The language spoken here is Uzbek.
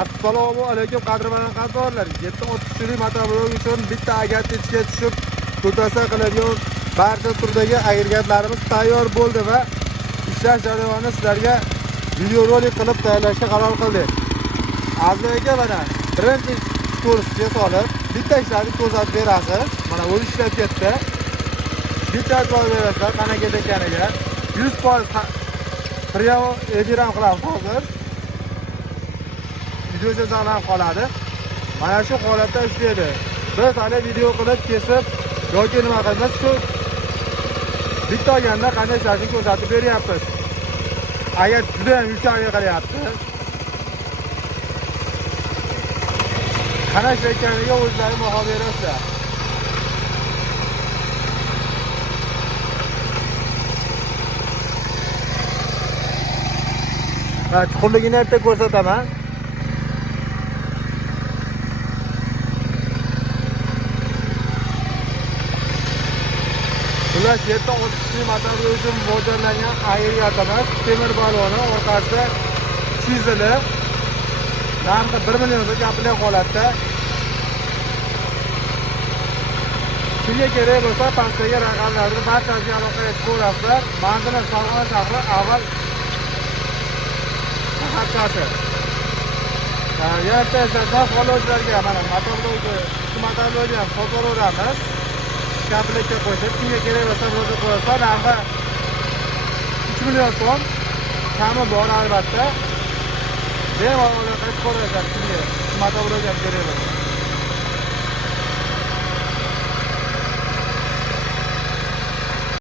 Assalomu alaykum qadrman qadrlar. 730 motovlog uchun bitta agentlikka tushib ko'tasa qiladigan barcha turdagi agregatlarimiz tayyor bo'ldi va ishlash jarayonini sizlarga video rolik qilib tayyorlashga qaror qildik. Azizlar mana birinchi kursga solib bitta ishlarni ko'rsatib berasiz. Mana o'zi ishlab ketdi. Bitta e'tibor berasizlar qanaqa ekaniga. 100% priyavo e'tirof qilamiz hozir. Video sezonlar qoladi. Mana shu holatda ishlaydi. Biz hali video qilib kesib yoki nima qilamiz shu bitta olganda qanday ishlashni ko'rsatib beryapmiz. Agar juda ham yuksak qilyapti. Qanaqa ishlayotganiga o'zlari baho berasizlar. Va chuqurligini bitta ko'rsataman. Ular 730 motorli uchun modellangan agregatimiz temir baloni orqasida chizilib narxi 1 million so'm gapirgan holatda. Kimga kerak bo'lsa pastdagi raqamlarni barchasiga aloqa ko'rasizlar. Manzilimiz Farg'ona shahri avval haqqasi. Yana esa followchilarga mana motorlarni ham sotib olamiz. Kaplikka qo'shib, kimga kerak bo'lsa ro'za qo'ysa, narxi 3 million so'm. Kami bor albatta. Bemalol qilib ko'rasizlar, kimga motorlar ham kerak bo'lsa.